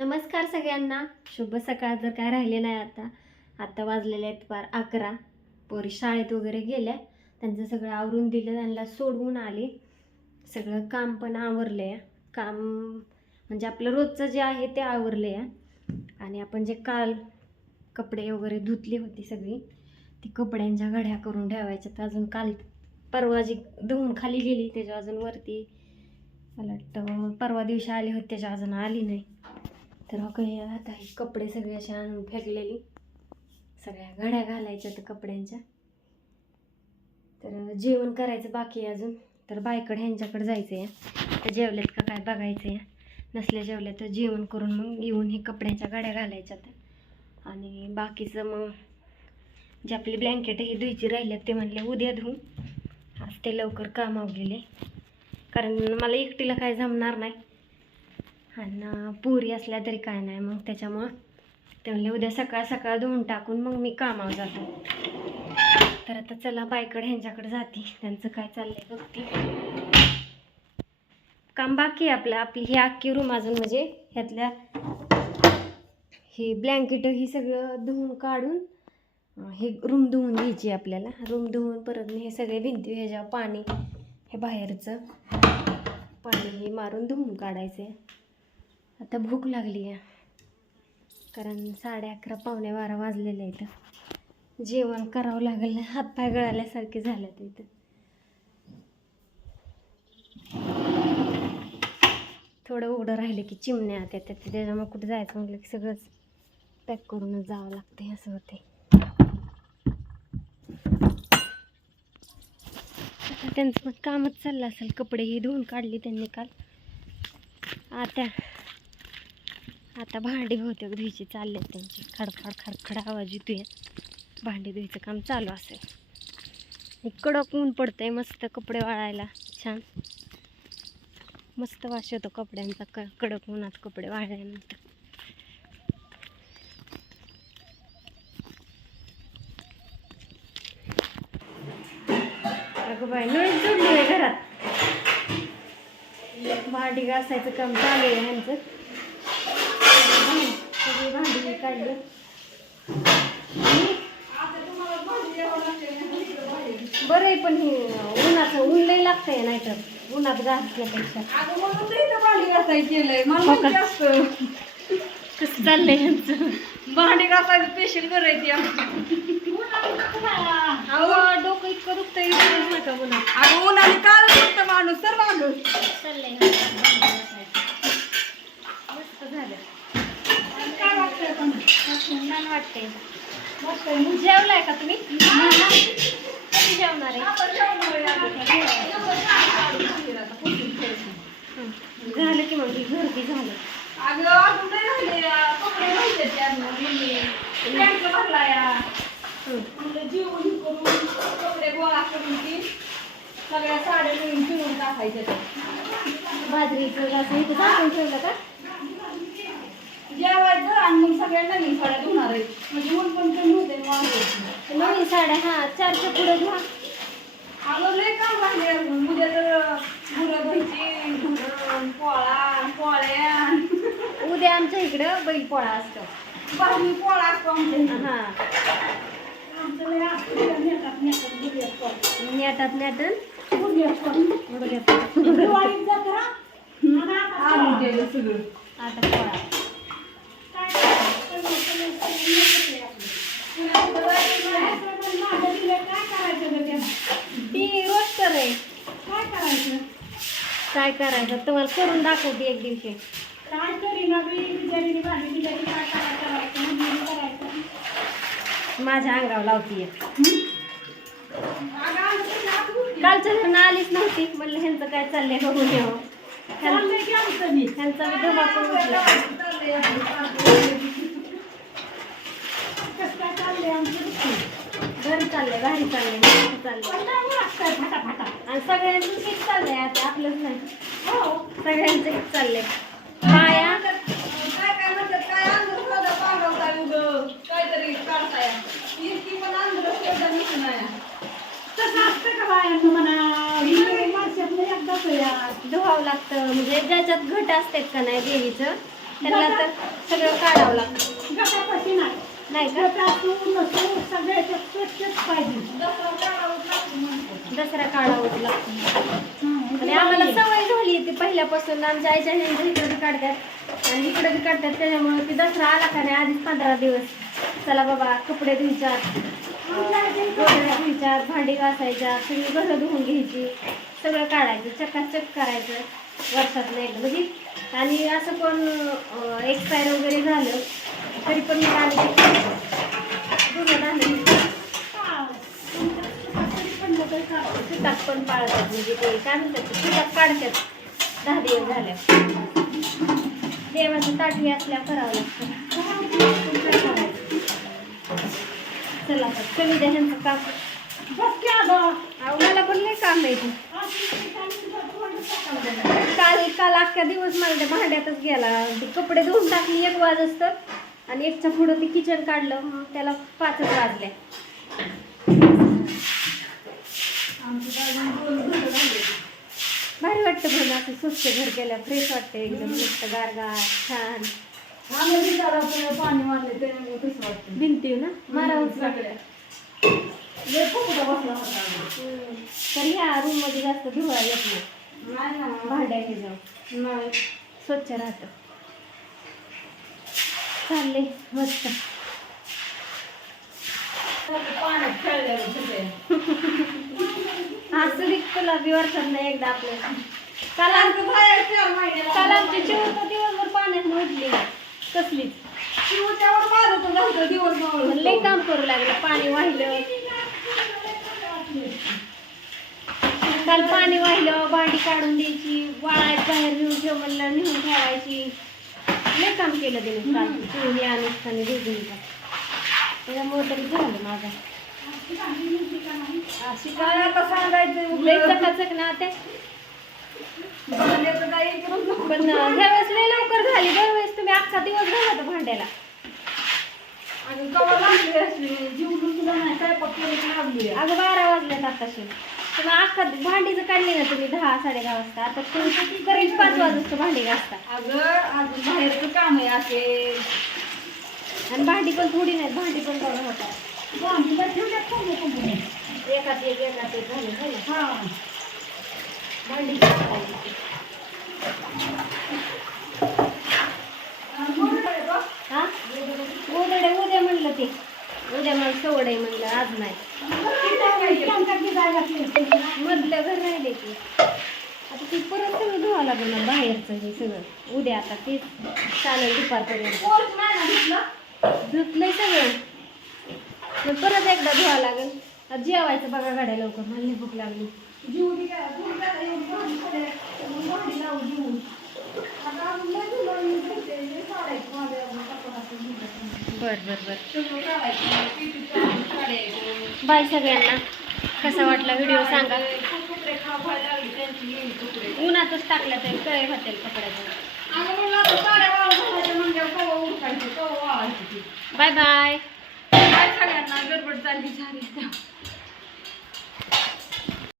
नमस्कार सगळ्यांना. शुभ सकाळ. जर काय राहिले नाही आता. आत्ता वाजलेले आहेत पार अकरा. पोरी शाळेत वगैरे गेल्या. त्यांचं सगळं आवरून दिलं. त्यांना सोडवून आले. सगळं काम पण आवरलं आहे काम म्हणजे आपलं रोजचं जे आहे ते आवरलं आहे आणि आपण जे काल कपडे वगैरे धुतली होती सगळी ती कपड्यांच्या घड्या करून ठेवायच्या तर अजून काल परवा जी धुवून खाली गेली त्याच्या अजून वरती मला वाटतं परवा दिवशी आली होती त्याच्या अजून आली नाही. तर हो काही आता हे कपडे सगळे असे आणून फेकलेली सगळ्या घड्या घालायच्या तर कपड्यांच्या. तर जेवण करायचं बाकी आहे अजून. तर बायकडे ह्यांच्याकडे जायचं आहे तर जेवलेत का काय बघायचं आहे नसले जेवले तर जेवण करून मग येऊन हे कपड्यांच्या गाड्या घालायच्या तर आणि बाकीचं मग जे आपली ब्लँकेट ही धुयची राहिल्यात ते म्हणले उद्या धुवू आज ते लवकर काम आवलेले कारण मला एकटीला काय जमणार नाही. आणि पुरी असल्या तरी काय नाही. मग त्याच्यामुळं ते म्हणले उद्या सकाळ सकाळ धुवून टाकून मग मी कामावर जातो. तर आता चला बायकडे ह्यांच्याकडे जाते. त्यांचं काय चाललंय बघते. काम बाकी आहे आपलं. आपली ही अख्खी रूम अजून म्हणजे ह्यातल्या ही ब्लँकेट ही सगळं धुवून काढून हे रूम धुवून घ्यायची आपल्याला. रूम धुवून परत हे सगळे भिंती ह्याच्यावर पाणी हे बाहेरचं पाणी हे मारून धुवून काढायचं आहे आता भूक लागली आहे. कारण साडे अकरा पावणे बारा वाजलेले आहेत. जेवण करावं लागेल. हातपाय गळाल्यासारखे झाल्यात इथं. थोडं उघडं राहिलं की चिमण्या येतात. त्यात त्याच्यामुळे कुठं जायचं म्हटलं की सगळंच पॅक करूनच जावं लागतं असं होते त्यांचं पण कामच चाललं असेल. कपडे हे धुवून काढले त्यांनी काल. आता आता भांडी बहुतेक धुयची चालले आहेत त्यांची. खडखड खडखड आवाज येतोय. भांडी धुयचं काम चालू असेल. कडक ऊन पडतंय मस्त कपडे वाळायला. छान. मस्त वाश येतो कपड्यांचा क कडक उन्हात कपडे वाळल्यानंतर. अगं बाई नळीच जोडली आहे घरात. भांडी घासायचं काम चालू आहे ह्यांचं. सगळी भांडी काढली. बरं आहे पण हे उन्हाचं ऊन लई लागतंय उन्हात म्हणून तर भांडी घासायला केलंय मला हो? माहिती असतं कसं चाललंय ह्यांचं भांडी घासायचं स्पेशल करायची अहो डोकं इतकं दुखतंय विचारूच नका उन्हात? अगं उन्हाने फक्त माणूस? तर माणूस. चाललंय ह्यांचं भांडी घासायचं. मस्त झालं काय वाटतंय पण छान वाटतंय जेवलाय का तुम्ही? कधी जेवणार आहे. झालं की मग बी झालं. सगळ्या साड्या नवीन पिळून टाकायच्या. बाजरीचं ठेवलं का? आणि मग सगळ्या नवीन साड्या धुणार आहे म्हणजे ऊन पण कमी होते आणि वाढ होते. नवीन साड्या हा चारशे पुढं घ्या अगं लय काम राहिले अजून. उद्या तर गुरं धुयची, पोळा, पोळ्या. उद्या आमच्या इकडं बैल पोळा असतो बाजरी पोळा असतो आमच्या इथं. हा आमचं लय असतं, नेटात नेटात गुढी असतो. नेटात नेटन गुढी. दिवाळीत जत्रा, सगळं. आता पोळा आहे काय करायचं? तुम्हाला करून दाखवते एक दिवशी. काय करीना. माझ्या अंगावर आपण कालच्या घरनं आलीच नव्हती. म्हणलं ह्यांचं काय चाललंय बघून येऊ. चाललंय की आमचं बी. ह्यांचा बी डबा पण उठला चाललंय आपलं. कसं घरी चाललंय बाहेर चाललंय मस्त चाललंय. नाही. आणि सगळ्यांचं हेच चाललंय आता आपलंच नाही. हो. सगळ्यांचं हेच चाललंय. यार. धुवावं लागतं. म्हणजे ज्याच्यात घट असतात का नाही देवीचं त्यांना तर सगळं काढावं लागतं. गटापाशी नाही का पाहिजे. दसरा काढावं लागतं. आणि आम्हाला सवय झाली ती पहिल्यापासून आमच्या आईच्या ह्यांच्या इकडे काढतात. आणि इकडे बी काढतात त्याच्यामुळे ती दसरा आला का नाही आधीच पंधरा दिवस. चला बाबा कपडे धुयच्यात गोधड्या धुयच्यात भांडी घासायच्या सगळी घरं धुवून घ्यायची. सगळं काढायचं चक्काचक करायचं. वर्षात नाही म्हणजे आणि असं कोण एक्सपायर वगैरे झालं. तरी पण तर चालतं. सुताक पण पाळतात म्हणजे ते काय म्हणतात सुताक काढतात दहा दिवस झाल्या देवाचं ताटवी असल्या करावं लागतं चला कमी द्या ह्यांचं काम मला पण लय काम आहे लागलं. काल काल अख्खा दिवस मला त्या भांड्यातच गेला. ते कपडे धुवून टाकली एक वाज असतं आणि एकच्या पुढं ते किचन काढलं. मग त्याला पाचच वाजले. भारी वाटतं पण असं स्वच्छ घर केलं फ्रेश वाटतं. एकदम मस्त गारगार छान. पाणी मारले कसं वाटतं. भिंती ना? मारावंच. हम्म. तर ह्या रूममध्ये जास्त धुवा येत नाही. नाही ना भांड्या हे जाऊ. नाही. स्वच्छ राहतं. चालले मस्त. असं वर्षात नाही एकदा काल आमचं काल दिवसभर पाण्यात उठली कसलीच. शिवच्यावर माझं तर झालं दिवस मावळ लई काम करू लागलं पाणी वाहिलं. काल पाणी वाहिलं भांडी काढून द्यायची वाळायत बाहेर नेऊन ठेव म्हणलं नेऊन ठेवायची. लई काम केलं तिने काल. चिवणी आणि दोघींचा त्याच्यामुळे तरी झालं माझं. सांगायचं? चकाचक ना ते. पण ह्यावेळेस लवकर झाली दरवेळेस तुम्ही अख्खा दिवस घालता भांड्याला. आणि कवा लागली असली? जीवलून सुद्धा नाही स्वयंपाक केली की लागली. अगं बारा वाजल्यात आताशी. तुम्ही अख्खा भांडीचं काढली ना तुम्ही दहा साडे दहा वाजता? आता तुम्ही करेक्ट पाच वाजता भांडी घासता. अगं अजून बाहेरचं काम आहे असे. आणि भांडी पण थोडी नाही भांडी पण बघा होता भांडीला ठेवल्या कोणी कोणी एकात एक एकात एक झालं झालं. हा. भांडी घासायची. आणि कोणी आहे बा? हा उद्या उद्या म्हणलं ते उद्या मला सवड आहे म्हणलं आज नाही. मधलं घर राहिले की आता ती परत सगळं धुवा लागेल ना बाहेरचं हे सगळं. उद्या आता तेच चालेल दुपारपर्यंत. धुतलंय सगळं. मग परत एकदा धुवा लागेल. आता जेवायचं बघा गाड्या लवकर. मला भूक लागली. जीव बर बर बर. बाय सगळ्यांना कसा वाटला व्हिडिओ सांगा. उन्हातच टाकलं तर कळे होतील कपड्याचं. बाय बाय काय सगळ्यांना गडबड चालली झाली